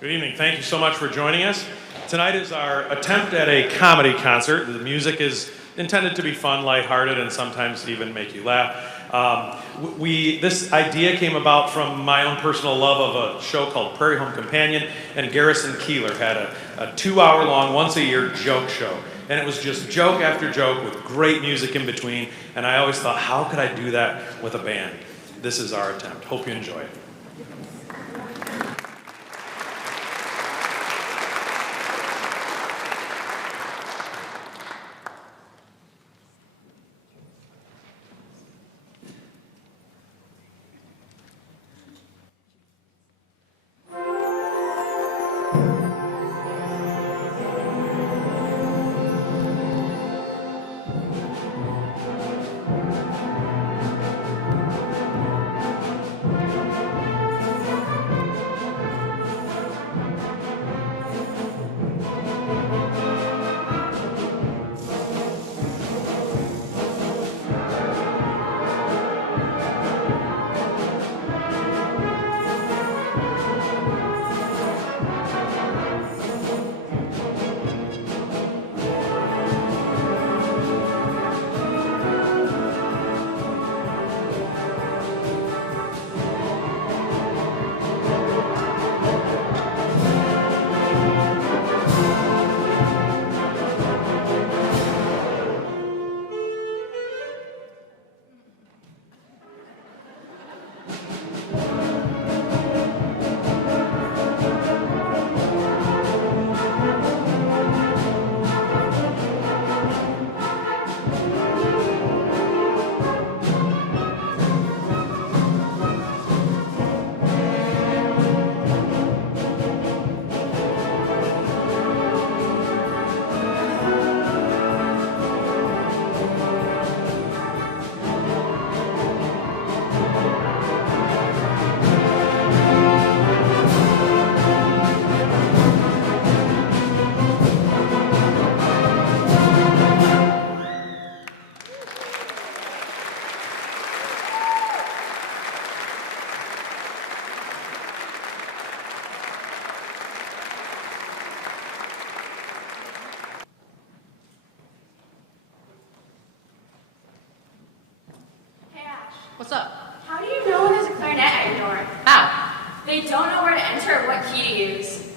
Good evening. Thank you so much for joining us. Tonight is our attempt at a comedy concert. The music is intended to be fun, lighthearted, and sometimes even make you laugh. This idea came about from my own personal love of a show called Prairie Home Companion, and Garrison Keillor had a 2-hour-long, once-a-year joke show. And it was just joke after joke with great music in between, and I always thought, how could I do that with a band? This is our attempt. Hope you enjoy it. What's up? How do you know when there's a clarinet at your door? How? They don't know where to enter or what key to use.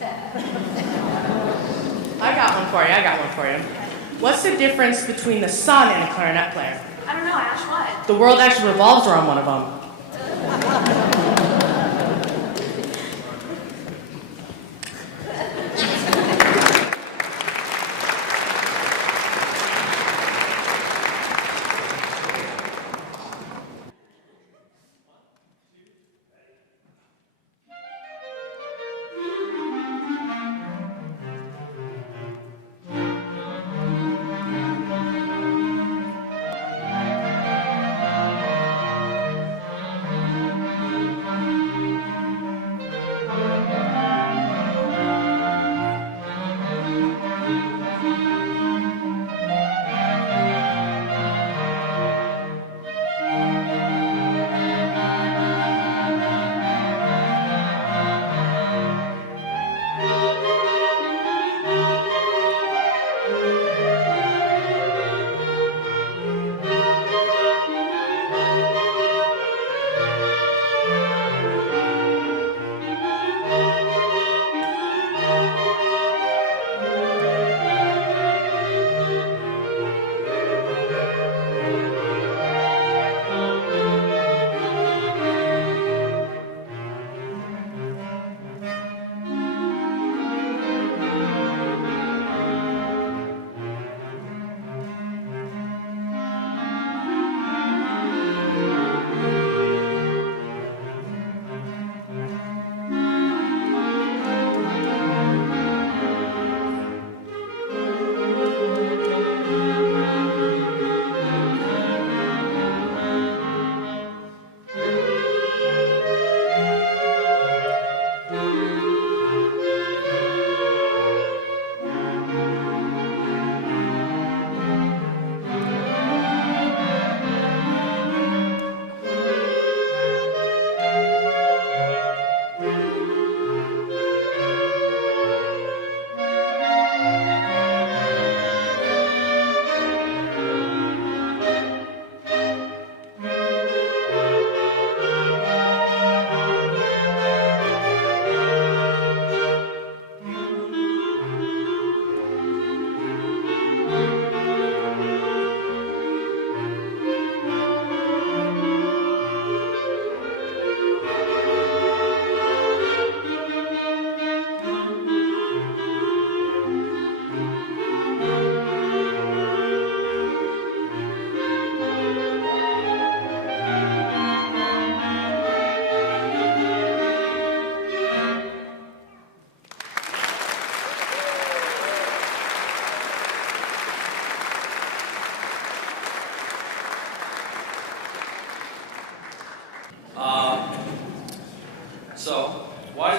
I got one for you. What's the difference between the sun and a clarinet player? I don't know, Ash, what? The world actually revolves around one of them.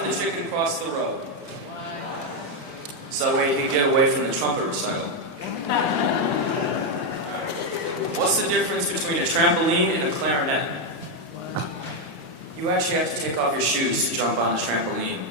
send the chicken across the road? So that way he can get away from the trumpet recital. What's the difference between a trampoline and a clarinet? You actually have to take off your shoes to jump on the trampoline.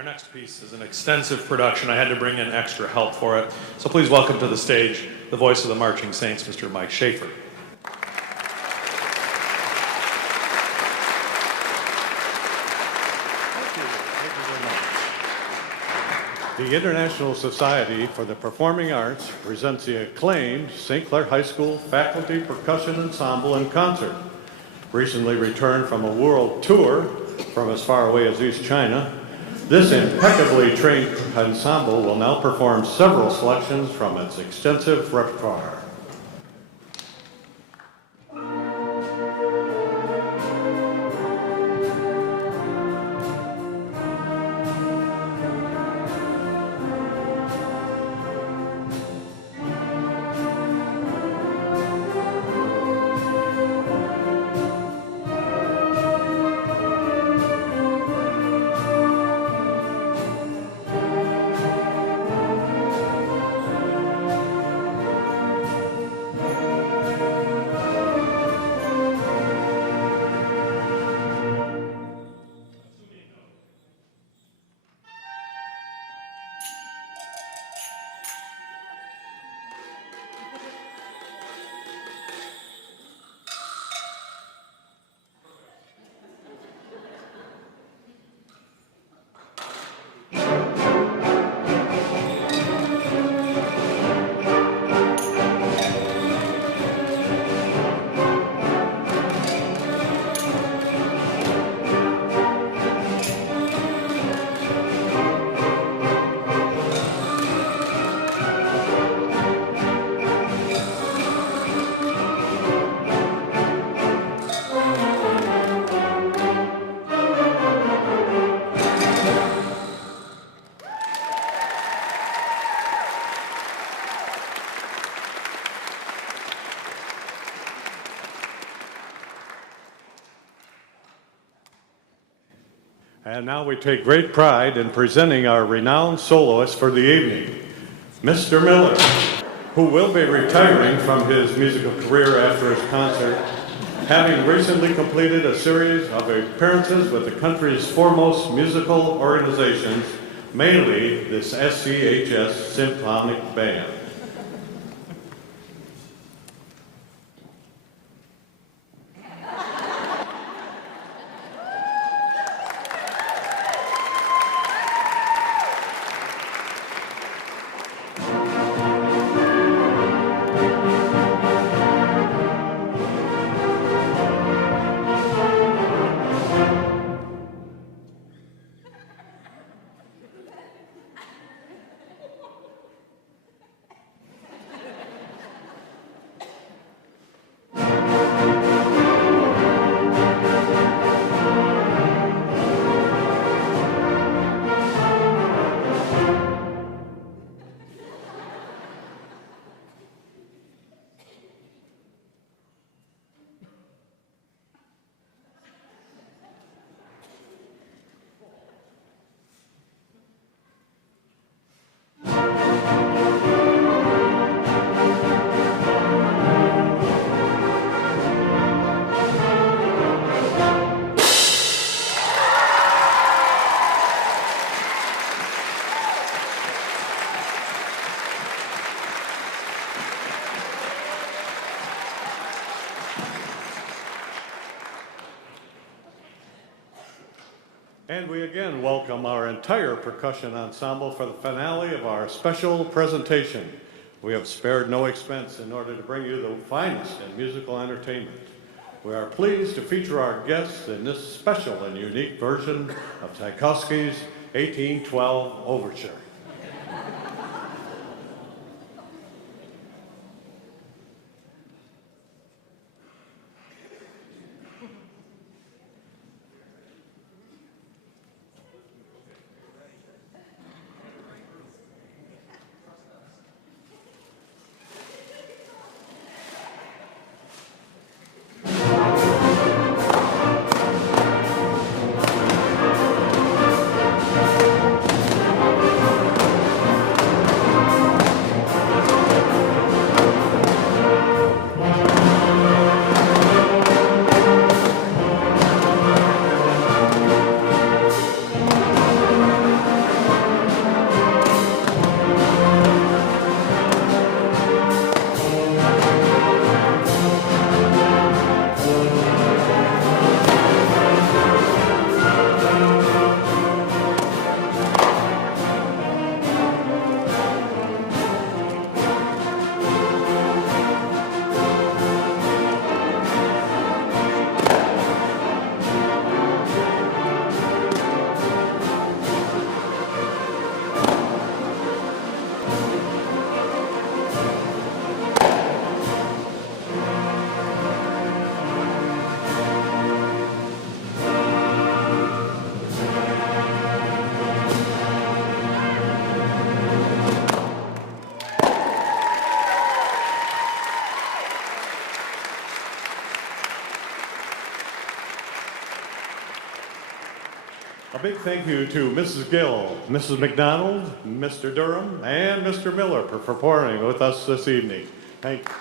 Our next piece is an extensive production. I had to bring in extra help for it. So please welcome to the stage the voice of the Marching Saints, Mr. Mike Schaefer. The International Society for the Performing Arts presents the acclaimed St. Clair High School Faculty Percussion Ensemble and Concert. Recently returned from a world tour from as far away as East China, this impeccably trained ensemble will now perform several selections from its extensive repertoire. And now we take great pride in presenting our renowned soloist for the evening, Mr. Miller, who will be retiring from his musical career after his concert, having recently completed a series of appearances with the country's foremost musical organizations, mainly this SCHS Symphonic Band. And we again welcome our entire percussion ensemble for the finale of our special presentation. We have spared no expense in order to bring you the finest in musical entertainment. We are pleased to feature our guests in this special and unique version of Tchaikovsky's 1812 Overture. A big thank you to Mrs. Gill, Mrs. McDonald, Mr. Durham, and Mr. Miller for performing with us this evening. Thank you.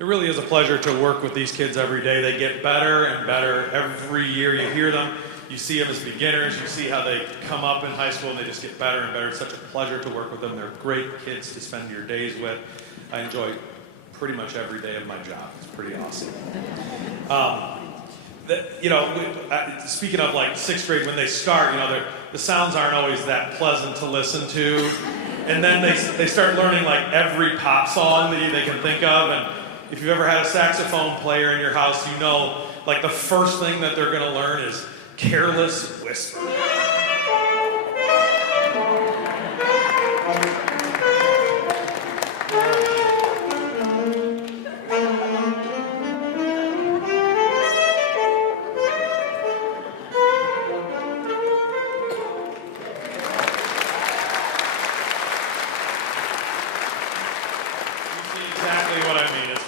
It really is a pleasure to work with these kids every day. They get better and better every year. You hear them, you see them as beginners, you see how they come up in high school and they just get better and better. It's such a pleasure to work with them. They're great kids to spend your days with. I enjoy pretty much every day of my job. It's pretty awesome. Speaking of like sixth grade, when they start, the sounds aren't always that pleasant to listen to. And then they start learning like every pop song that they can think of. And if you've ever had a saxophone player in your house, you know, like the first thing that they're gonna learn is Careless Whisper.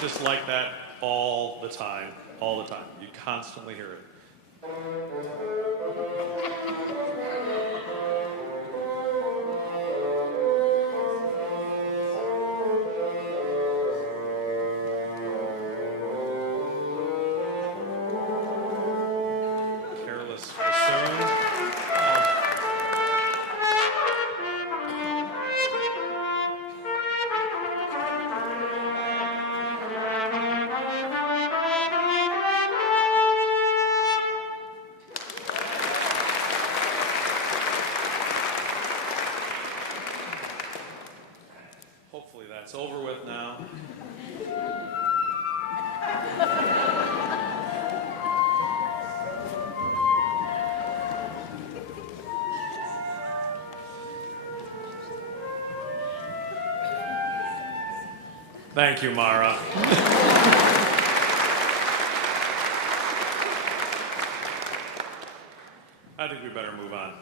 Just like that all the time, all the time. You constantly hear it. Careless bassoon. Hopefully that's over with now. Thank you, Mara. I think we better move on.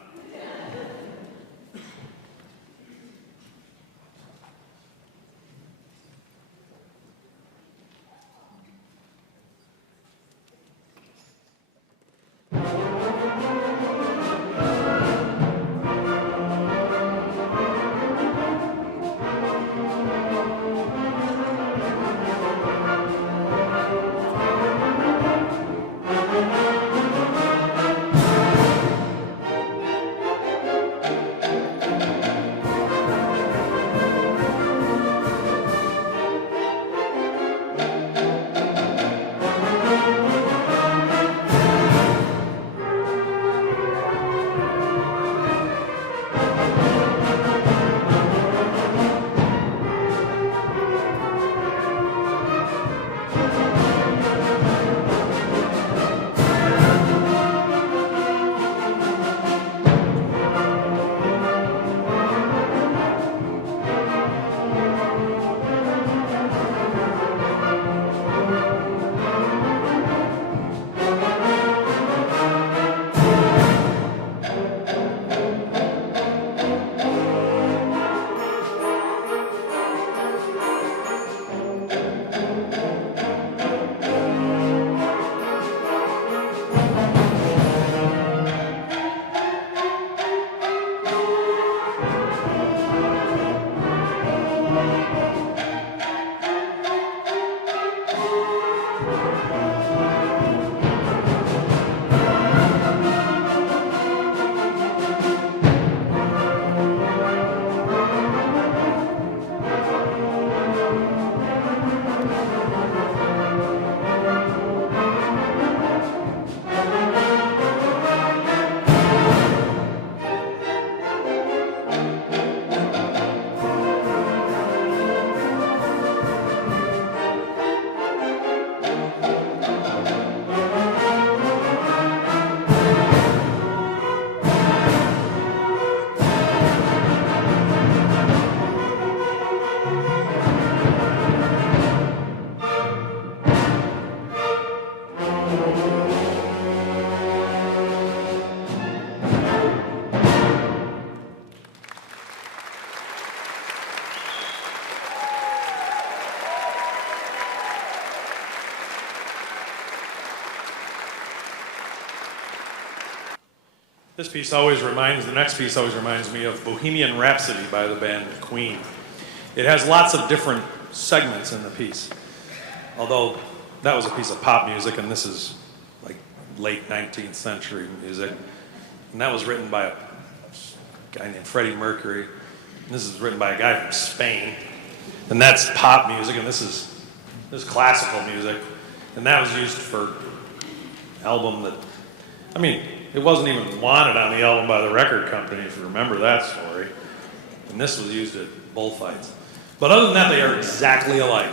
The next piece always reminds me of Bohemian Rhapsody by the band Queen. It has lots of different segments in the piece. although that was a piece of pop music, and this is like late 19th century music. And that was written by a guy named Freddie Mercury. And this is written by a guy from Spain. And that's pop music, and this is classical music. And that was used for album that, I mean, it wasn't even wanted on the album by the record company, if you remember that story. And this was used at bullfights. But other than that, they are exactly alike.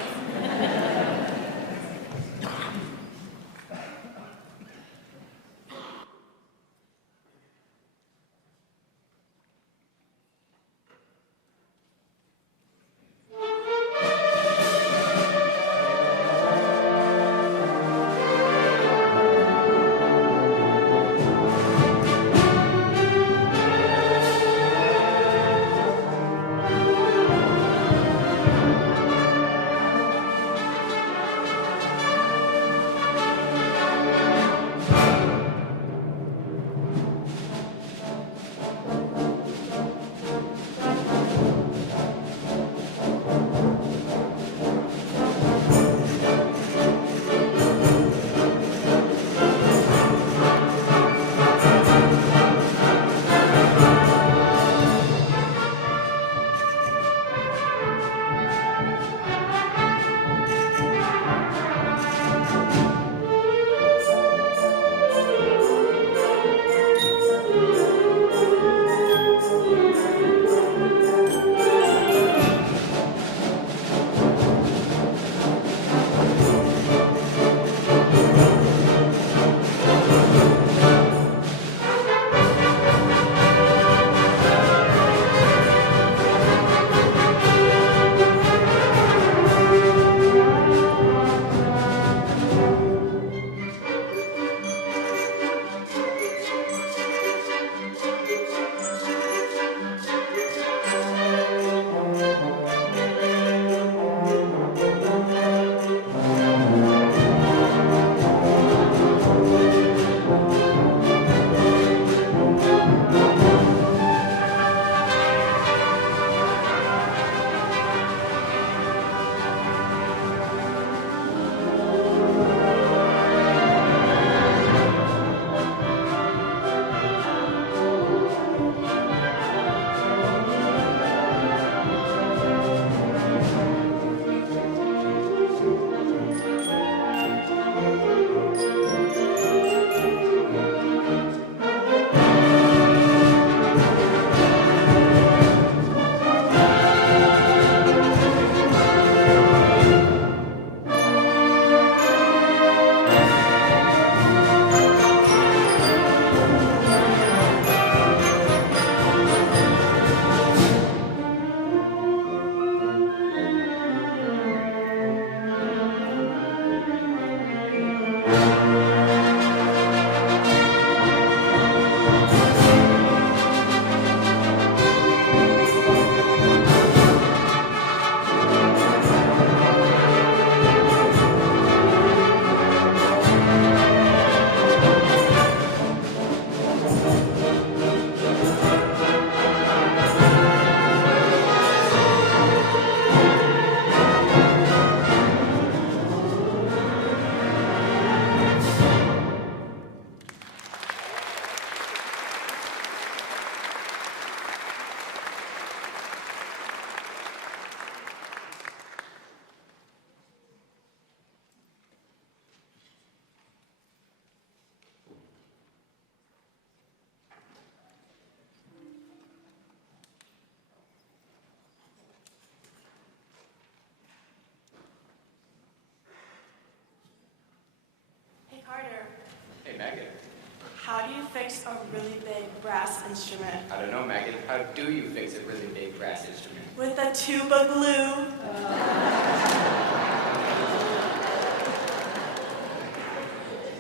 How do you fix a really big brass instrument? I don't know, Megan. How do you fix a really big brass instrument? With a tuba glue.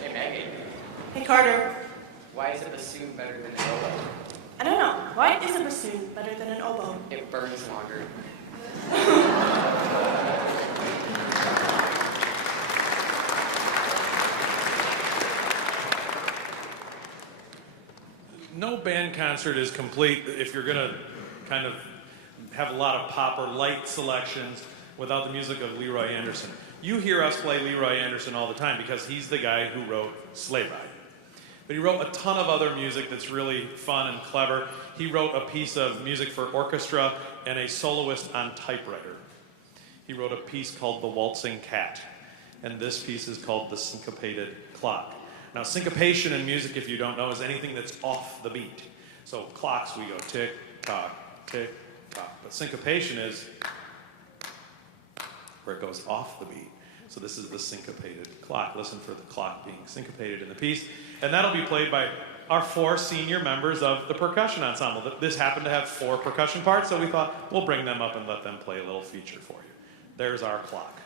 Hey, Megan. Hey, Carter. Why is a bassoon better than an oboe? I don't know. Why is a bassoon better than an oboe? It burns longer. No band concert is complete if you're going to kind of have a lot of pop or light selections without the music of Leroy Anderson. You hear us play Leroy Anderson all the time because he's the guy who wrote Sleigh Ride. But he wrote a ton of other music that's really fun and clever. He wrote a piece of music for orchestra and a soloist on typewriter. He wrote a piece called The Waltzing Cat, and this piece is called The Syncopated Clock. Now, syncopation in music, if you don't know, is anything that's off the beat. So clocks, we go tick, tock, tick, tock. But syncopation is where it goes off the beat. So this is the syncopated clock. Listen for the clock being syncopated in the piece. And that'll be played by our 4 senior members of the percussion ensemble. This happened to have 4 percussion parts, so we thought we'll bring them up and let them play a little feature for you. There's our clock.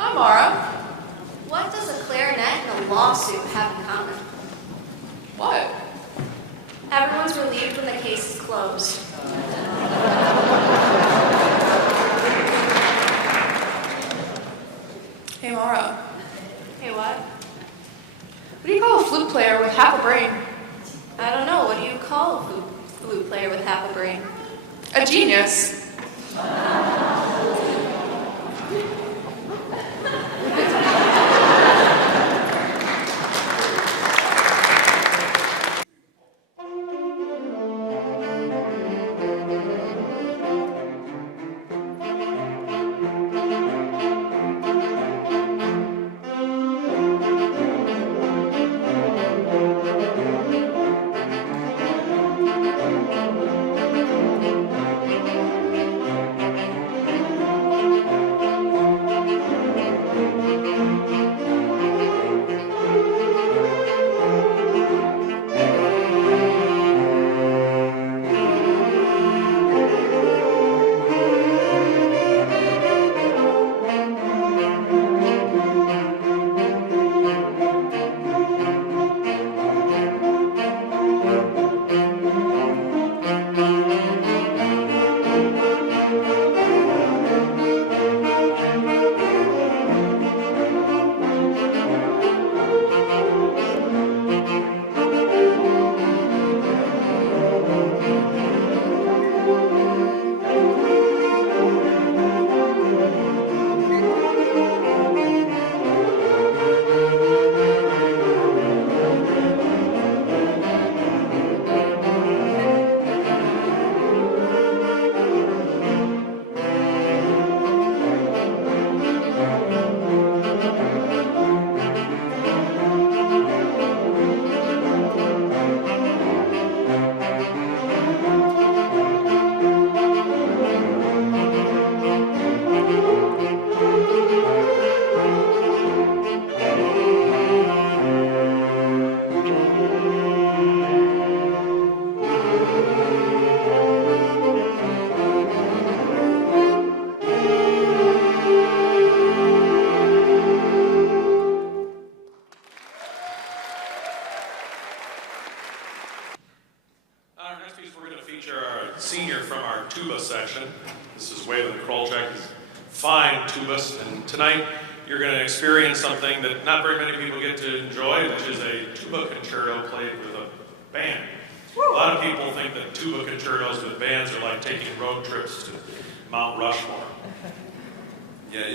Hi, Mara. What does a clarinet and a lawsuit have in common? What? Everyone's relieved when the case is closed. Hey, Mara. Hey, what? What do you call a flute player with half a brain? I don't know. What do you call a flute player with half a brain? A genius. we're going to feature our senior from our tuba section. This is Waylon Krolchek. He's a fine tubist, and tonight you're going to experience something that not very many people get to enjoy, which is a tuba concerto played with a band. A lot of people think that tuba concertos with bands are like taking road trips to Mount Rushmore. Yeah,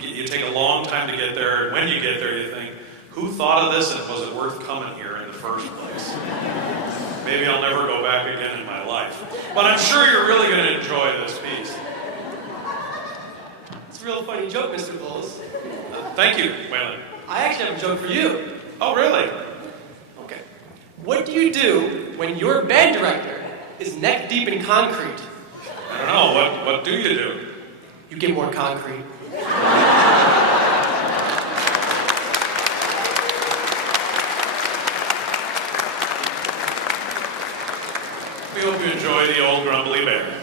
you take a long time to get there, and when you get there, you think, who thought of this and was it worth coming here in the first place? Maybe I'll never go back again in my life. But I'm sure you're really going to enjoy this piece. It's a real funny joke, Mr. Bowles. Thank you, Waylon. I actually have a joke for you. Oh, really? Okay. What do you do when your band director is neck deep in concrete? I don't know. What do you do? You get more concrete. We hope you enjoy the old grumbly bear.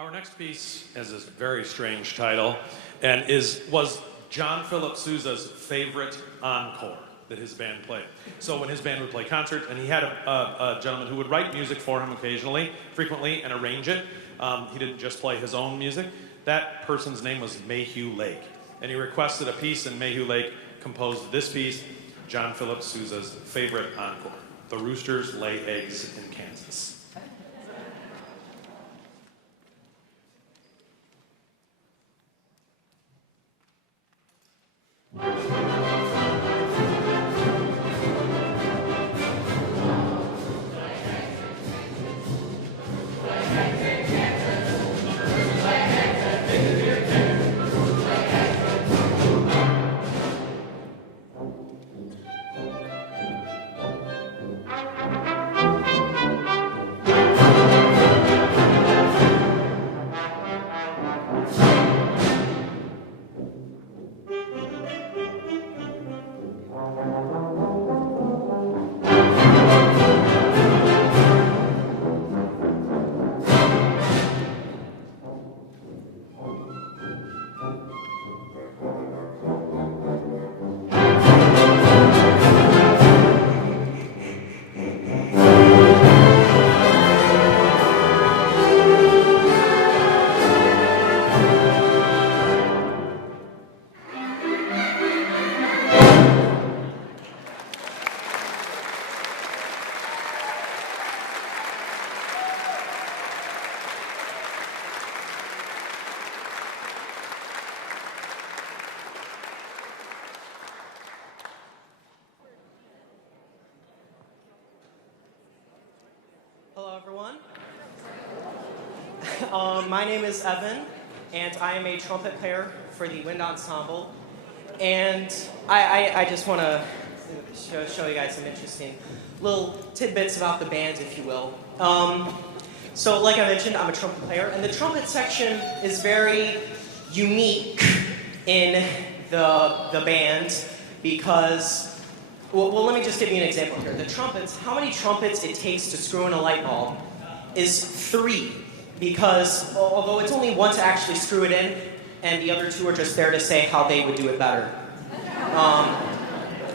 Our next piece has this very strange title and was John Philip Sousa's favorite encore that his band played. So when his band would play concerts, and he had a gentleman who would write music for him occasionally, frequently, and arrange it. He didn't just play his own music. That person's name was Mayhew Lake. And he requested a piece, and Mayhew Lake composed this piece, John Philip Sousa's favorite encore. The roosters lay eggs in Kansas. Hello, everyone. My name is Evan, and I am a trumpet player for the wind ensemble. And I just want to show you guys some interesting little tidbits about the band, if you will. So, like I mentioned, I'm a trumpet player, and the trumpet section is very unique in the band because. Well, let me just give you an example here. The trumpets, how many trumpets it takes to screw in a light bulb is 3, because although it's only one to actually screw it in, and the other 2 are just there to say how they would do it better.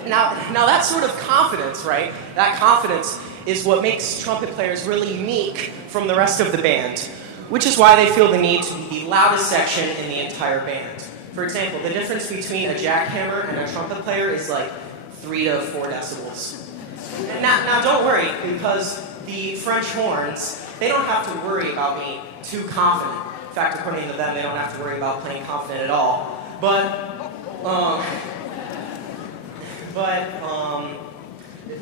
Now that sort of confidence, right? That confidence is what makes trumpet players really unique from the rest of the band, which is why they feel the need to be the loudest section in the entire band. For example, the difference between a jackhammer and a trumpet player is like 3 to 4 decibels. Now don't worry, because the French horns, they don't have to worry about being too confident. In fact, according to them, they don't have to worry about playing confident at all. But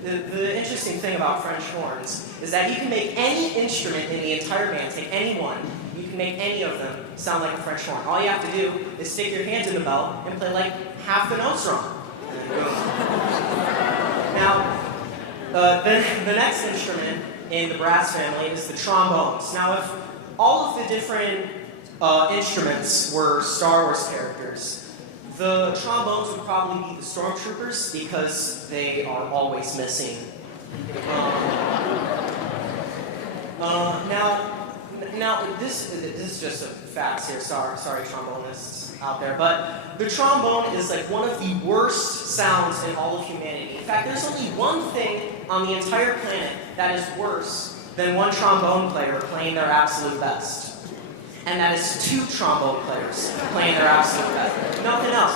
the interesting thing about French horns is that you can make any instrument in the entire band, take any one, you can make any of them sound like a French horn. All you have to do is stick your hands in the bell and play like half the notes wrong. Now, the next instrument in the brass family is the trombones. Now, if all of the different instruments were Star Wars characters, the trombones would probably be the stormtroopers because they are always missing. Now, this is just a fact here. Sorry, trombonists out there, but the trombone is like one of the worst sounds in all of humanity. In fact, there's only one thing on the entire planet that is worse than one trombone player playing their absolute best, and that is 2 trombone players playing their absolute best. Nothing else.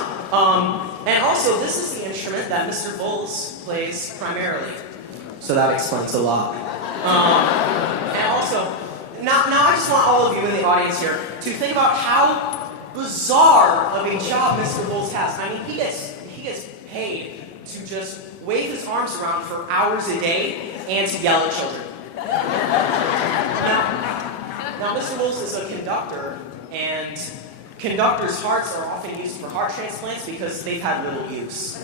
And also, this is the instrument that Mr. Bowles plays primarily, so that explains a lot. And also, now I just want all of you in the audience here to think about how bizarre of a job Mr. Bowles has. I mean, he gets paid to just wave his arms around for hours a day and to yell at children. Now Mr. Bowles is a conductor, and conductors' hearts are often used for heart transplants because they've had little use.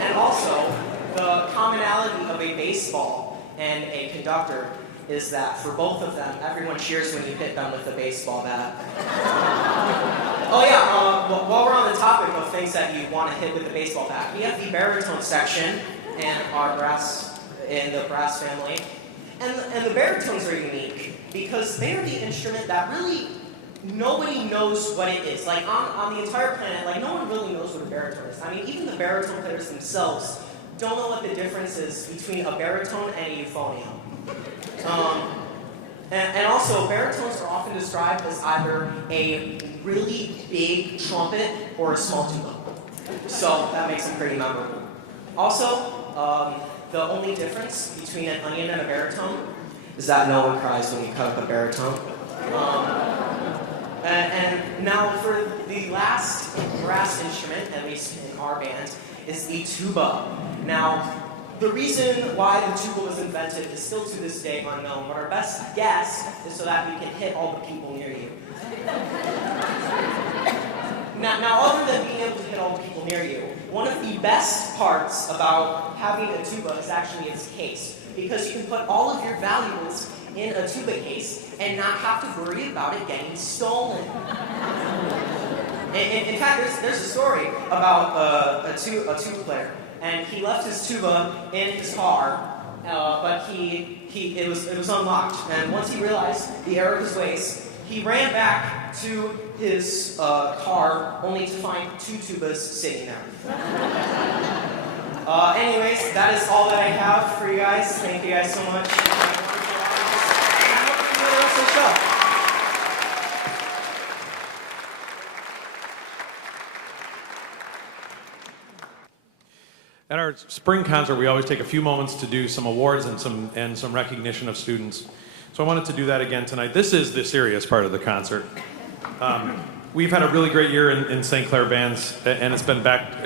And also, the commonality of a baseball and a conductor is that for both of them, everyone cheers when you hit them with a baseball bat. Oh yeah, while we're on the topic of things that you want to hit with a baseball bat, we have the baritone section in the brass family. And the baritones are unique because they are the instrument that really nobody knows what it is. Like on the entire planet, like no one really knows what a baritone is. I mean, even the baritone players themselves don't know what the difference is between a baritone and a euphonium. And also, baritones are often described as either a really big trumpet or a small tuba. So that makes them pretty memorable. Also, the only difference between an onion and a baritone is that no one cries when you cut up a baritone. And now for the last brass instrument, at least in our band, is the tuba. Now, the reason why the tuba was invented is still to this day unknown, but our best guess is so that you can hit all the people near you. Now, other than being able to hit all the people near you, one of the best parts about having a tuba is actually its case, because you can put all of your valuables in a tuba case and not have to worry about it getting stolen. In fact, there's a story about a tuba player, and he left his tuba in his car, but it was unlocked. And once he realized the error of his ways, he ran back to his car only to find 2 tubas sitting there. Anyways, that is all that I have for you guys. Thank you guys so much. And I hope you enjoy the rest of the show. At our spring concert, we always take a few moments to do some awards and some recognition of students. So I wanted to do that again tonight. This is the serious part of the concert. We've had a really great year in St. Clair bands, and it's been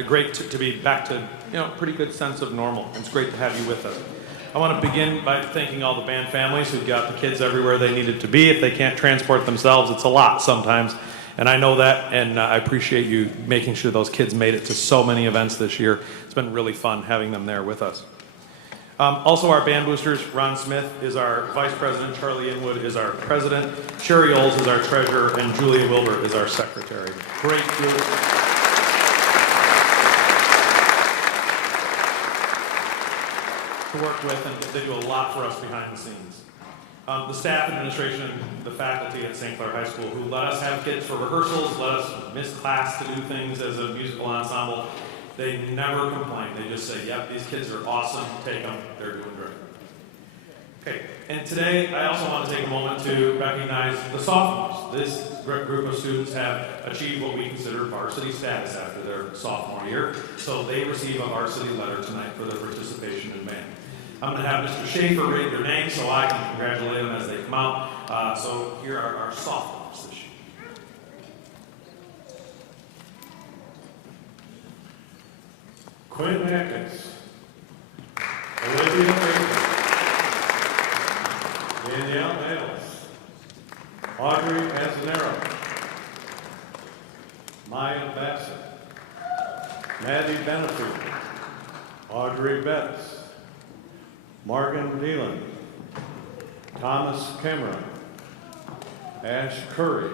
great to be back to pretty good sense of normal. It's great to have you with us. I want to begin by thanking all the band families who got the kids everywhere they needed to be. If they can't transport themselves, it's a lot sometimes. And I know that, and I appreciate you making sure those kids made it to so many events this year. It's been really fun having them there with us. Also, our band boosters, Ron Smith is our vice president, Charlie Inwood is our president, Sherry Oles is our treasurer, and Julia Wilbur is our secretary. Great group. To work with, and they do a lot for us behind the scenes. The staff, administration, the faculty at St. Clair High School who let us have kids for rehearsals, let us miss class to do things as a musical ensemble. They never complain. They just say, yep, these kids are awesome, take them, they're doing great. Okay, and today I also want to take a moment to recognize the sophomores. This group of students have achieved what we consider varsity status after their sophomore year, so they receive a varsity letter tonight for their participation in band. I'm going to have Mr. Schaefer read their names so I can congratulate them as they come out. So here are our sophomores this year. Quinn Atkins, Olivia Baker, Danielle Bales, Audrey Azanero, Maya Bassett, Maddie Benefield, Audrey Betts, Morgan Dealan, Thomas Cameron, Ash Curry,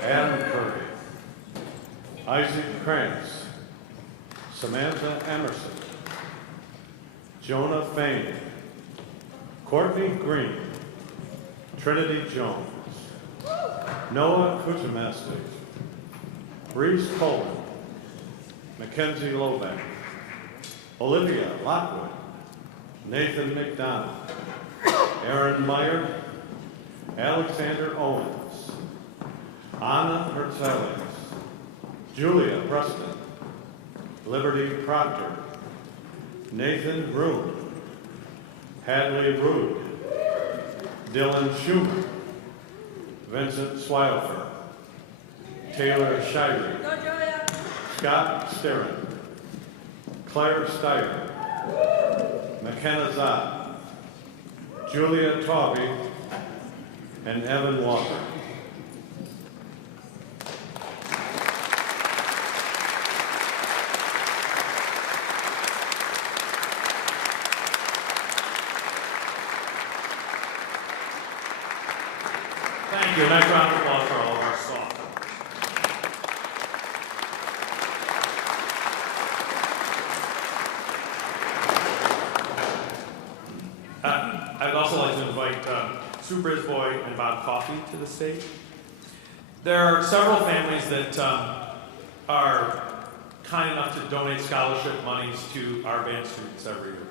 Adam Curry, Isaac Krantz, Samantha Emerson, Jonah Fain, Courtney Green, Trinity Jones, Noah Kuchamasti, Reese Coleman, Mackenzie Loback, Olivia Lockwood, Nathan McDonald, Aaron Meyer, Alexander Owens, Anna Herzelis, Julia Preston, Liberty Proctor, Nathan Roon, Hadley Rood, Dylan Schumer, Vincent Swilfer, Taylor Shirey, Scott Sterren, Claire Steyer, McKenna Zott, Julia Taubey, and Evan Walker. Thank you. Nice round of applause for all of our sophomores. I'd also like to invite Sue Brisboy and Bob Coffey to the stage. There are several families that are kind enough to donate scholarship monies to our band students every year.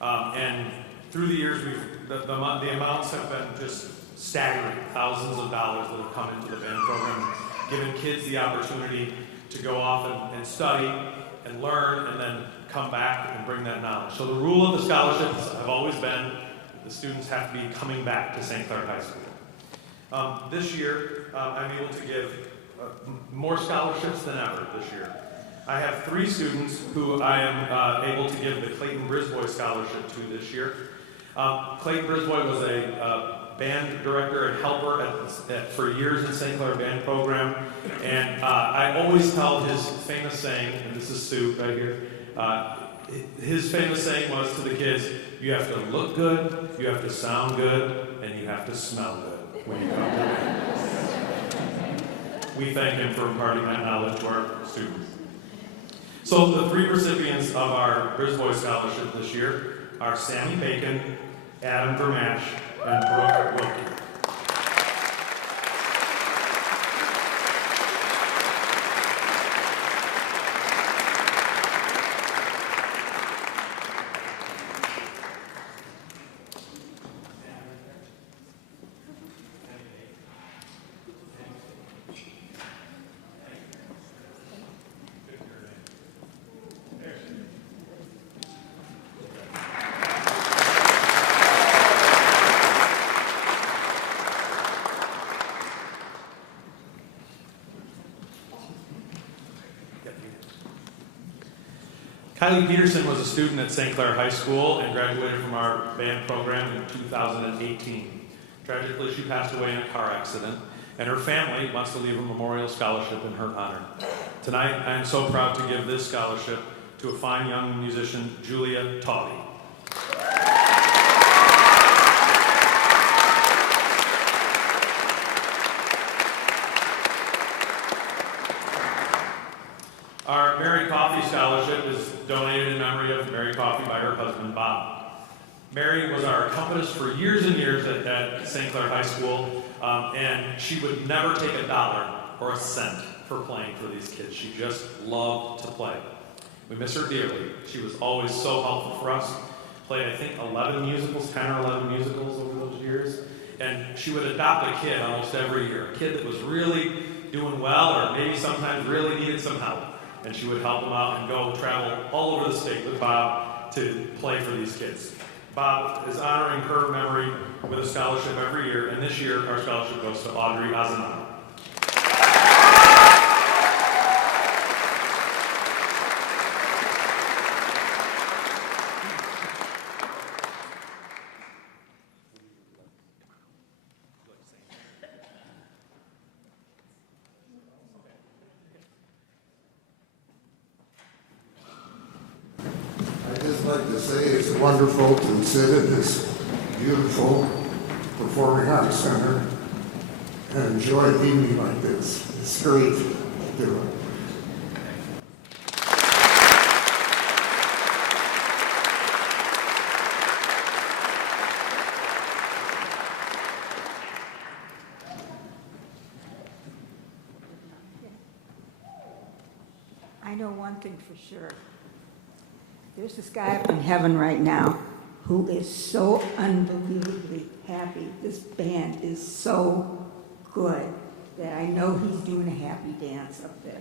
And through the years, the amounts have been just staggering, thousands of dollars that have come into the band program, giving kids the opportunity to go off and study and learn and then come back and bring that knowledge. So the rule of the scholarships have always been the students have to be coming back to St. Clair High School. This year, I'm able to give more scholarships than ever this year. I have 3 students who I am able to give the Clayton Brisboy Scholarship to this year. Clayton Brisboy was a band director and helper for years in St. Clair Band Program, and I always tell his famous saying, and this is Sue right here, his famous saying was to the kids, you have to look good, you have to sound good, and you have to smell good when you come to band. We thank him for imparting that knowledge to our students. So the 3 recipients of our Brisboy Scholarship this year are Sammy Bacon, Adam Vermash, and Brooke Wilkie. Kylie Peterson was a student at St. Clair High School and graduated from our band program in 2018. Tragically, she passed away in a car accident, and her family wants to leave a memorial scholarship in her honor. Tonight, I am so proud to give this scholarship to a fine young musician, Julia Tawley. Our Mary Coffey Scholarship is donated in memory of Mary Coffey by her husband, Bob. Mary was our accompanist for years and years at St. Clair High School, and she would never take a dollar or a cent for playing for these kids. She just loved to play. We miss her dearly. She was always so helpful for us. Played, I think, 10 or 11 musicals over those years. And she would adopt a kid almost every year, a kid that was really doing well or maybe sometimes really needed some help. And she would help them out and go travel all over the state with Bob to play for these kids. Bob is honoring her memory with a scholarship every year, and this year our scholarship goes to Audrey Azanano. I'd just like to say it's wonderful to sit at this beautiful performing arts center and enjoy an evening like this. It's great to do it. I know one thing for sure. There's this guy up in heaven right now who is so unbelievably happy. This band is so good that I know he's doing a happy dance up there.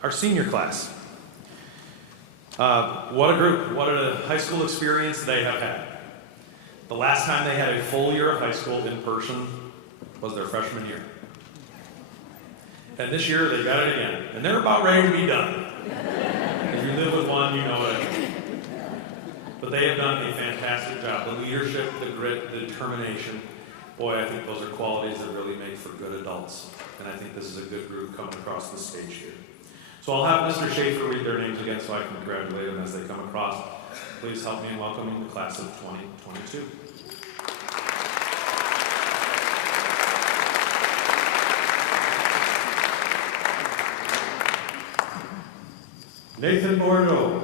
Our senior class. What a group, what a high school experience they have had. The last time they had a full year of high school in person was their freshman year. And this year they got it again. And they're about ready to be done. If you live with one, you know what I mean. But they have done a fantastic job. The leadership, the grit, the determination. Boy, I think those are qualities that really make for good adults. And I think this is a good group coming across the stage here. So I'll have Mr. Schaefer read their names again so I can congratulate them as they come across. Please help me in welcoming the class of 2022. Nathan Bordeaux,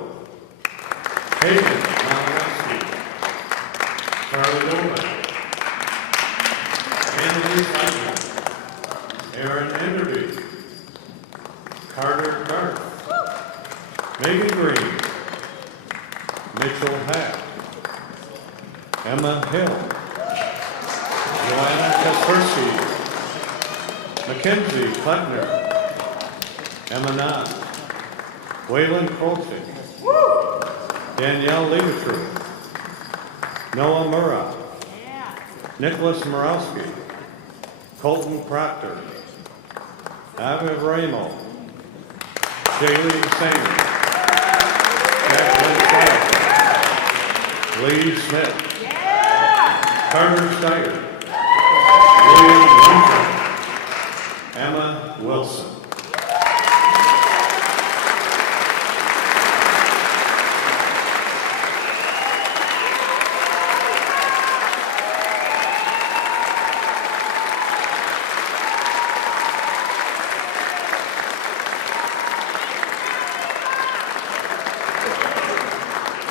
Hayden Malowski, Charlie Nowak, Anthony Simon, Aaron Enderby, Carter Garth, Megan Green, Mitchell Hack, Emma Hill, Joanna Kaspersky, Mackenzie Kleckner, Emma Knott, Waylon Colton, Danielle Legatru, Noah Murrah, Nicholas Morowski, Colton Proctor, Aviv Ramo, Shaylee Sanger, Jacqueline Clark, Lee Smith, Carter Steyer, William Winter, Emma Wilson.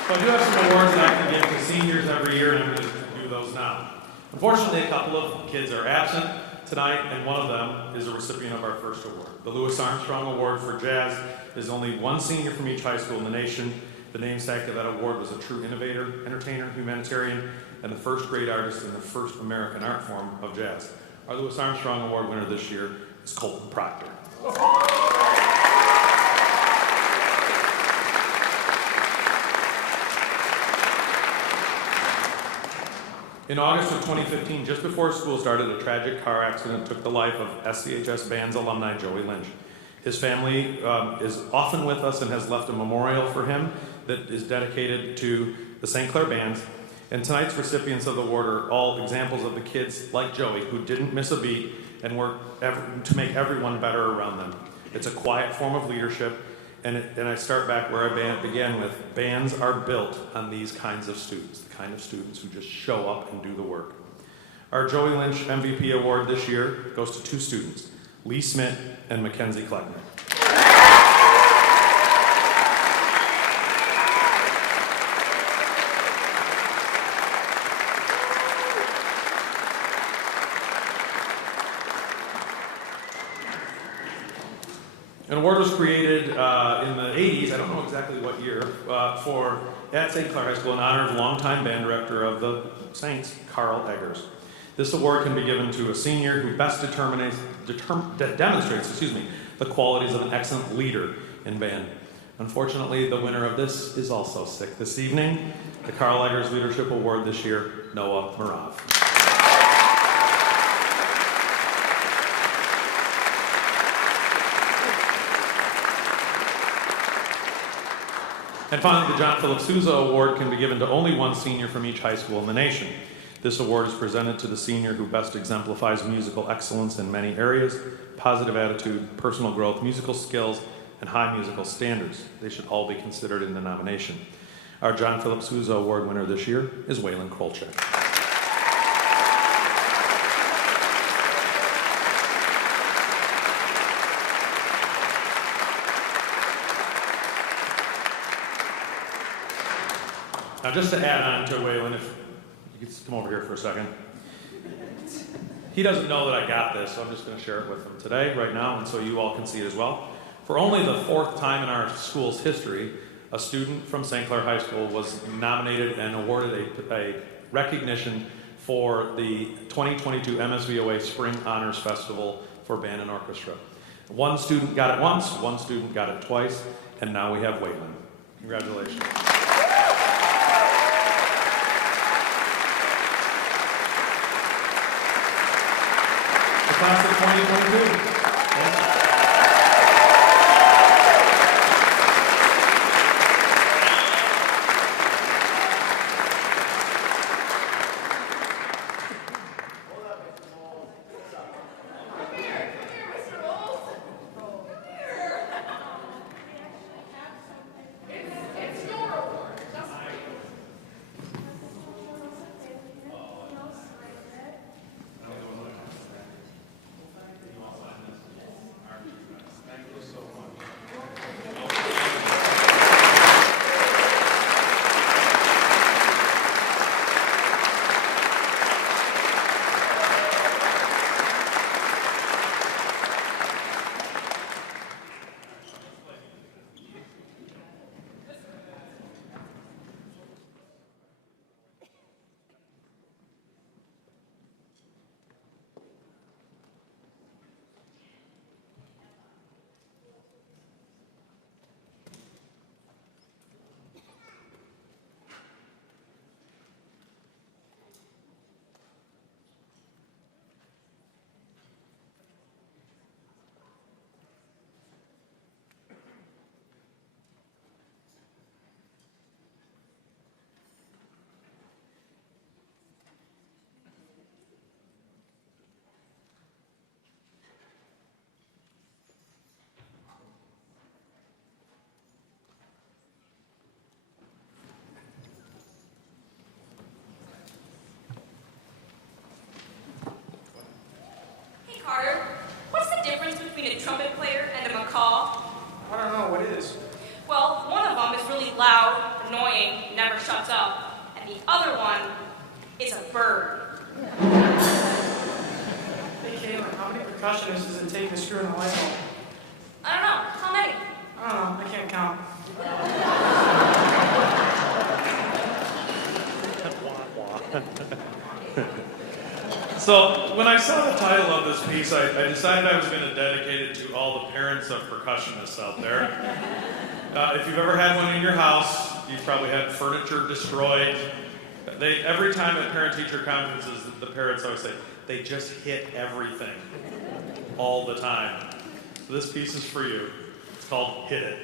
So I do have some awards that I can give to seniors every year, and I'm going to do those now. Unfortunately, a couple of kids are absent tonight, and one of them is a recipient of our first award. The Louis Armstrong Award for Jazz is only one senior from each high school in the nation. The namesake of that award was a true innovator, entertainer, humanitarian, and the first great artist in the first American art form of jazz. Our Louis Armstrong Award winner this year is Colton Proctor. In August of 2015, just before school started, a tragic car accident took the life of SCHS Band's alumni, Joey Lynch. His family is often with us and has left a memorial for him that is dedicated to the St. Clair Bands. And tonight's recipients of the award are all examples of the kids like Joey who didn't miss a beat and worked to make everyone better around them. It's a quiet form of leadership, and I start back where I began with, bands are built on these kinds of students, the kind of students who just show up and do the work. Our Joey Lynch MVP award this year goes to two students, Lee Smith and Mackenzie Kleckner. An award was created in the 80s, I don't know exactly what year, at St. Clair High School in honor of longtime band director of the Saints, Carl Eggers. This award can be given to a senior who best demonstrates the qualities of an excellent leader in band. Unfortunately, the winner of this is also sick this evening. The Carl Eggers Leadership Award this year, Noah Marav. And finally, the John Philip Sousa Award can be given to only one senior from each high school in the nation. This award is presented to the senior who best exemplifies musical excellence in many areas, positive attitude, personal growth, musical skills, and high musical standards. They should all be considered in the nomination. Our John Philip Sousa Award winner this year is Waylon Kolchak. Now, just to add on to Waylon, if you could come over here for a second. He doesn't know that I got this, so I'm just going to share it with him today, right now, and so you all can see it as well. For only the fourth time in our school's history, a student from St. Clair High School was nominated and awarded a recognition for the 2022 MSVOA Spring Honors Festival for Band and Orchestra. One student got it once, one student got it twice, and now we have Waylon. Congratulations. Class of 2022. trumpet player and a macaw? I don't know, what is? Well, one of them is really loud, annoying, never shuts up, and the other one is a bird. Hey, Caitlin, how many percussionists does it take to screw in a light bulb? I don't know. How many? I don't know, I can't count. So when I saw the title of this piece, I decided I was going to dedicate it to all the parents of percussionists out there. If you've ever had one in your house, you've probably had furniture destroyed. Every time at parent-teacher conferences, the parents always say, they just hit everything all the time. So this piece is for you. It's called Hit It.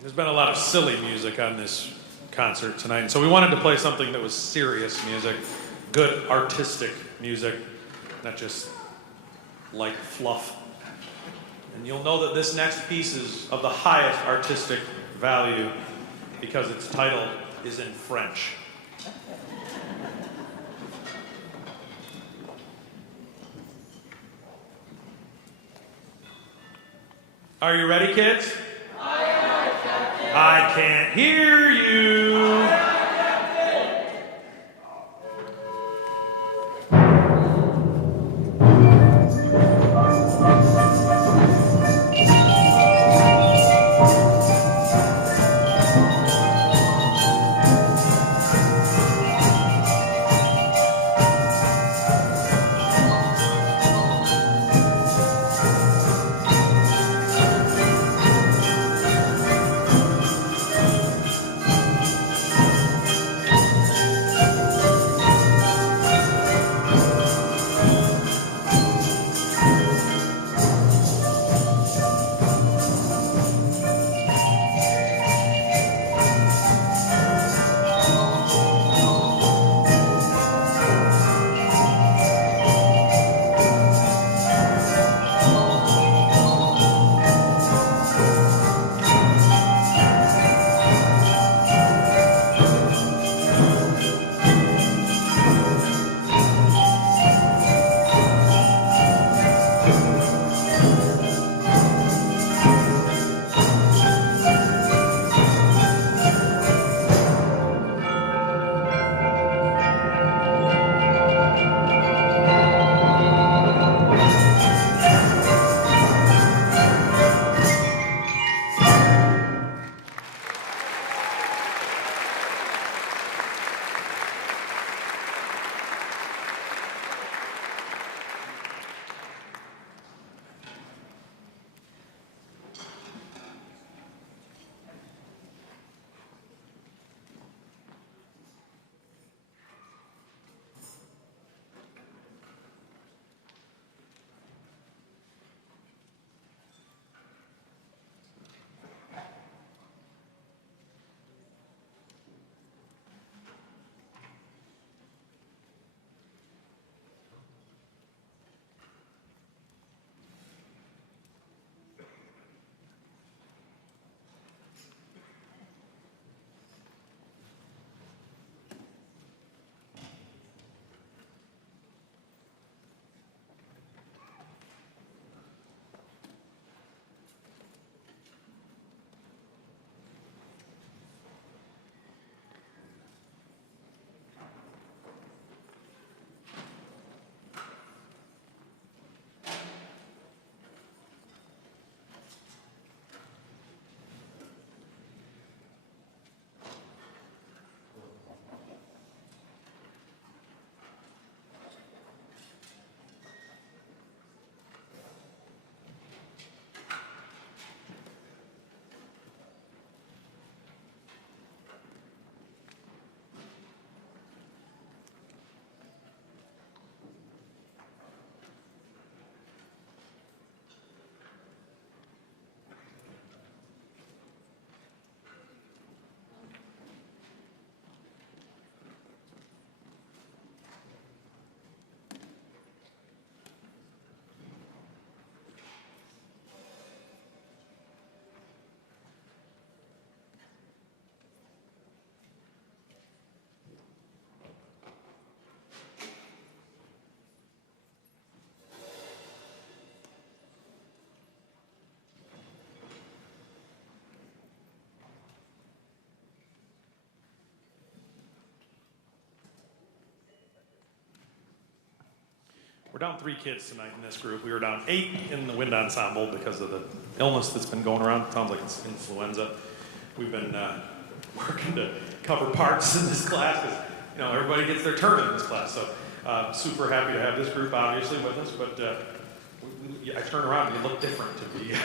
There's been a lot of silly music on this concert tonight, and so we wanted to play something that was serious music, good artistic music, not just light fluff. And you'll know that this next piece is of the highest artistic value because its title is in French. Are you ready, kids? I can't hear you. We're down 3 kids tonight in this group. We were down 8 in the wind ensemble because of the illness that's been going around. It sounds like it's influenza. We've been working to cover parts in this class because, you know, everybody gets their turn in this class. So super happy to have this group obviously with us, but I turn around and you look different to me.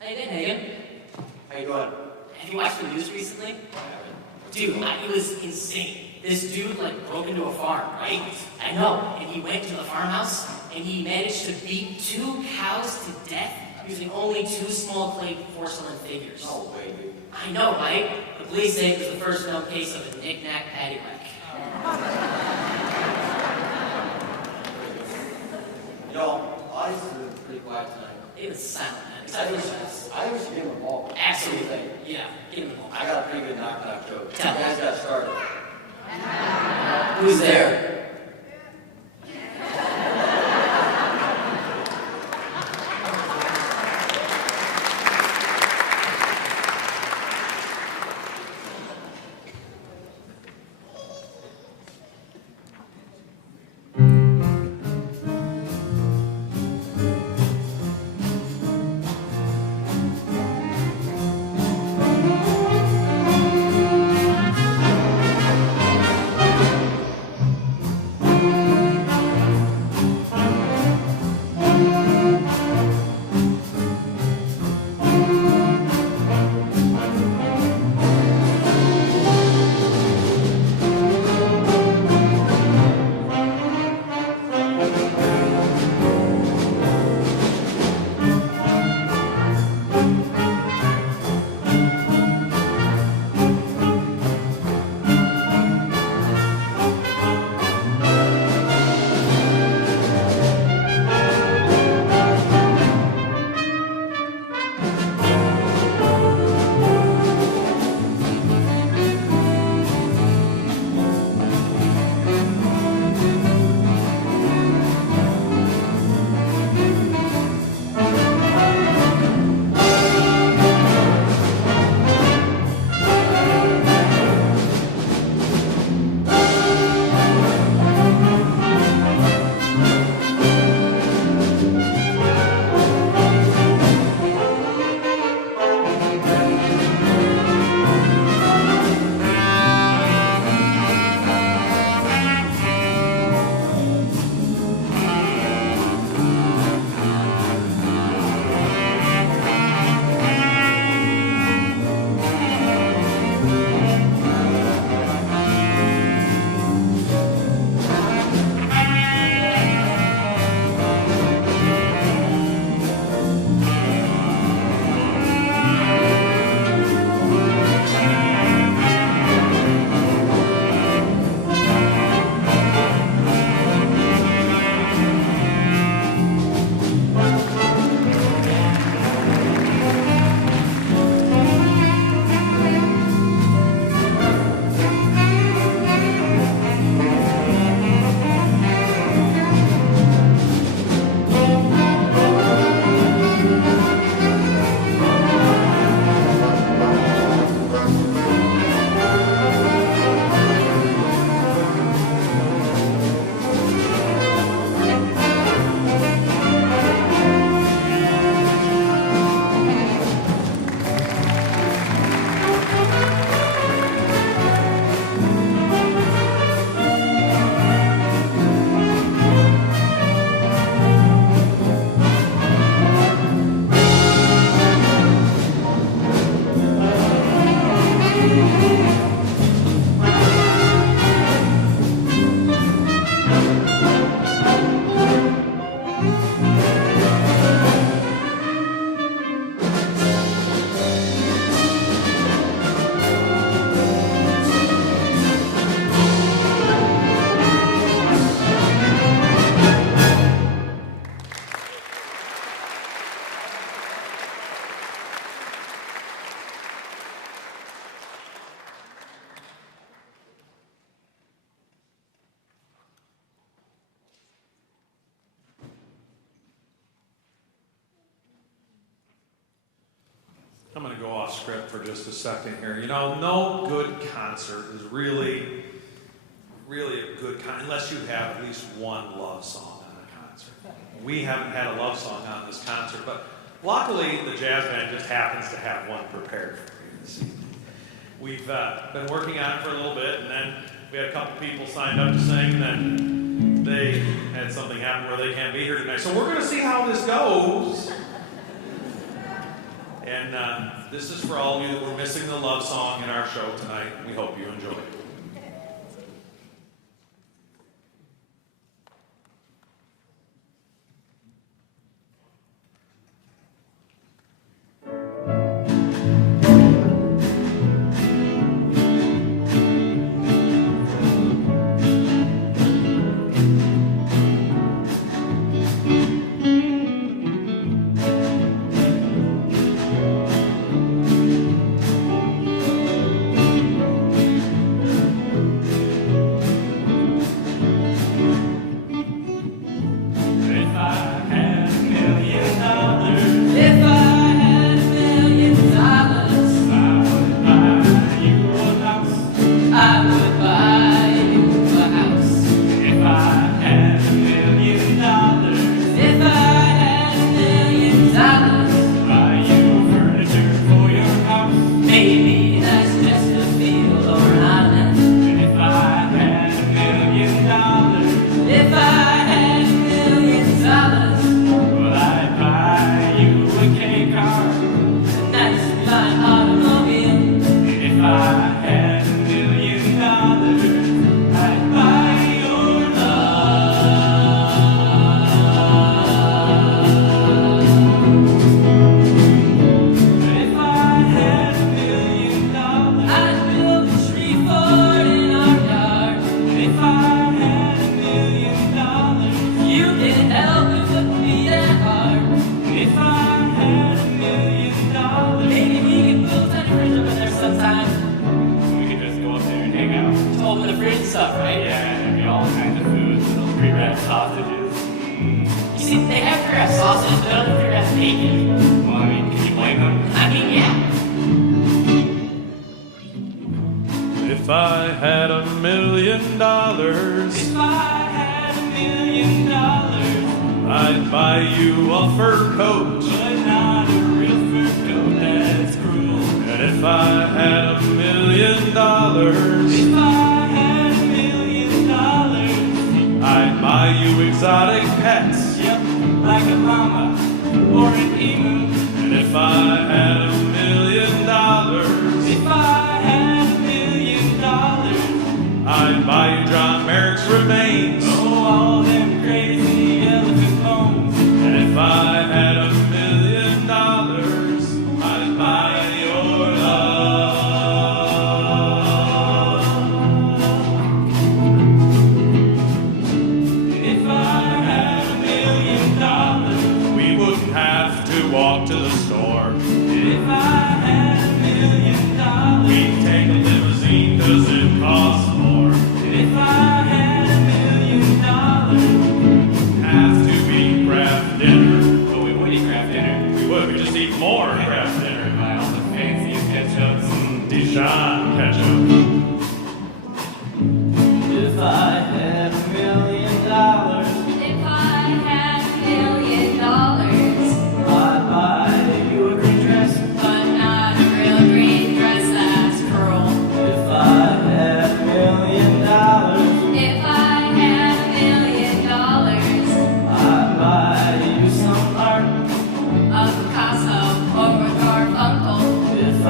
Hey, Megan. How you doing? Have you watched the news recently? Dude, it was insane. This dude, broke into a farm, right? I know. And he went to the farmhouse, and he managed to beat 2 cows to death using only 2 small clay porcelain figures. No way, dude. I know, right? The police say it was the first known case of a knick-knack paddywhack. audience has been pretty quiet tonight. It was silent, man. Except for the shots. I wish you give them a ball. Absolutely. Yeah, give him the ball. I got a pretty good knock-knock joke. You Tell me. guys got started. Who's there? I'm going to go off script for just a second here. You know, no good concert is really a good concert unless you have at least one love song on a concert. We haven't had a love song on this concert, but luckily the jazz band just happens to have one prepared for you this evening. We've been working on it for a little bit, and then we had a couple people signed up to sing, and then they had something happen where they can't be here tonight. So we're going to see how this goes. And this is for all of you that were missing the love song in our show tonight. We hope you enjoy it. $1,000,000, If I had $1,000,000, I'd buy you a fur coat. but not a real fur coat that's cruel. And if I had $1,000,000, If I had $1,000,000, I'd buy you exotic pets. yep, like a llama or an emu. And if I had $1,000,000, If I had $1,000,000, I'd buy you John Merrick's remains. oh, all them crazy elephant bones. And if I had $1,000,000, I'd buy your love. If I had $1,000,000, We wouldn't have to walk to the store. if I had $1,000,000, We'd take a limousine 'cause it costs more. if I had $1,000,000, Have to eat craft dinner. oh, we would eat craft dinner. We would. We just eat more craft dinner. Buy all the fanciest ketchups. Dijon ketchup. If I had $1,000,000, If I had $1,000,000, I'd buy you a green dress. but not a real green dress that's cruel. If I had $1,000,000, If I had $1,000,000, I'd buy you some art. a Picasso or a Garfunkel. If I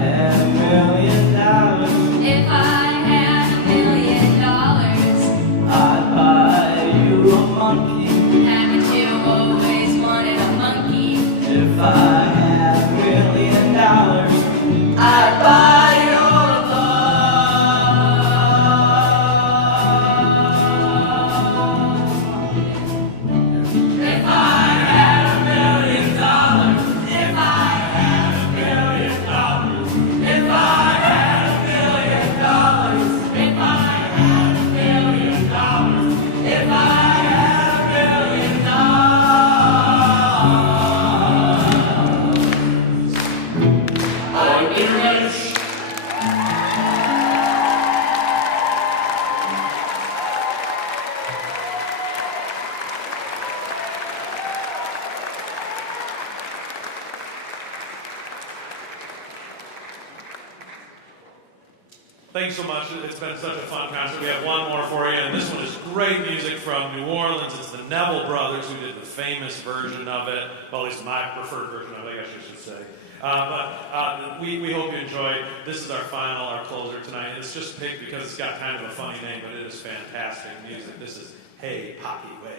had $1,000,000, If I had $1,000,000, I'd buy you a monkey. haven't you always wanted a monkey? If I had $1,000,000, I'd buy your love. If I had $1,000,000, if I had $1,000,000, if I had $1,000,000, if I had $1,000,000, if I had $1,000,000. I'd be rich. Thanks so much. It's been such a fun concert. We have one more for you, and this one is great music from New Orleans. It's the Neville Brothers who did the famous version of it. Well, at least my preferred version of it, I guess I should say. We hope you enjoyed. This is our final, our closer tonight. It's just picked because it's got kind of a funny name, but it is fantastic music. This is Hey Poppy Wave.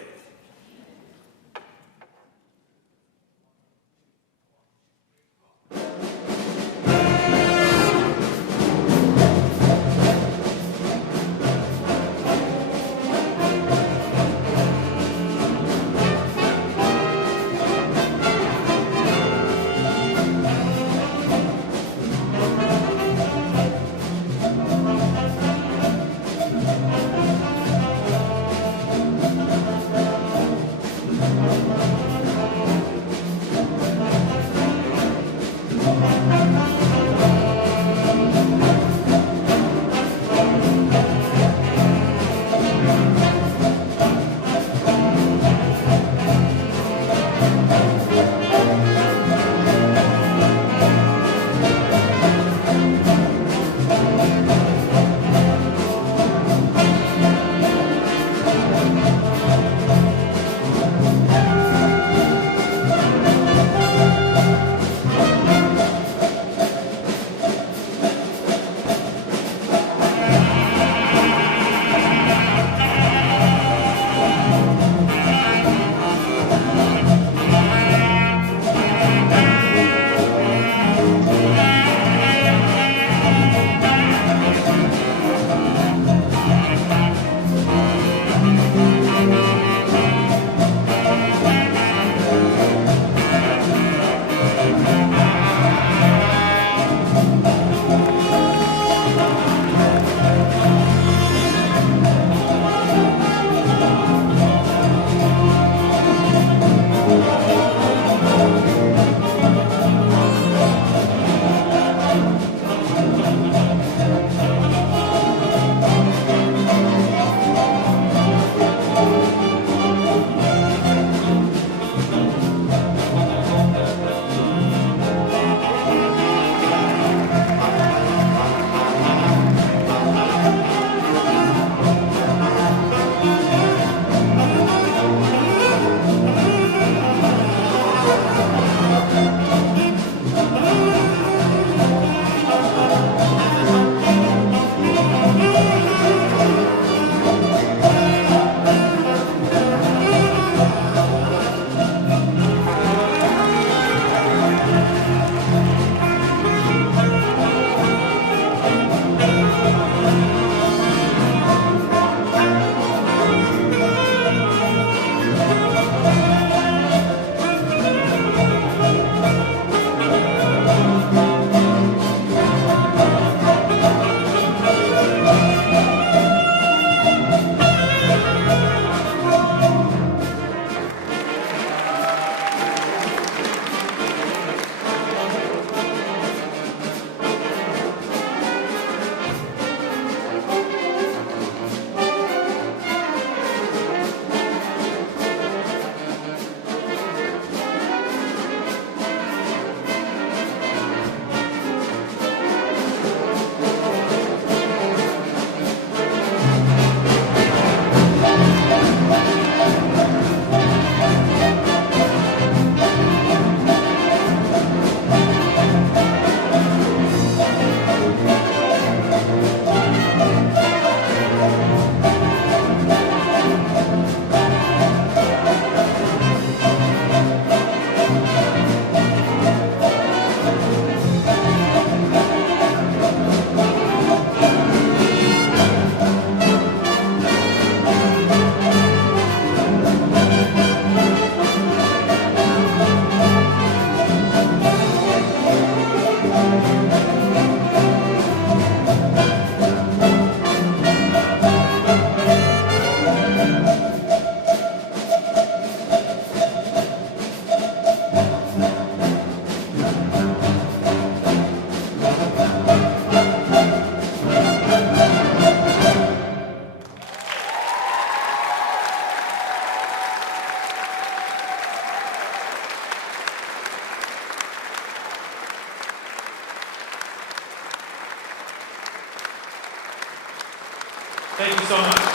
Thank you so much.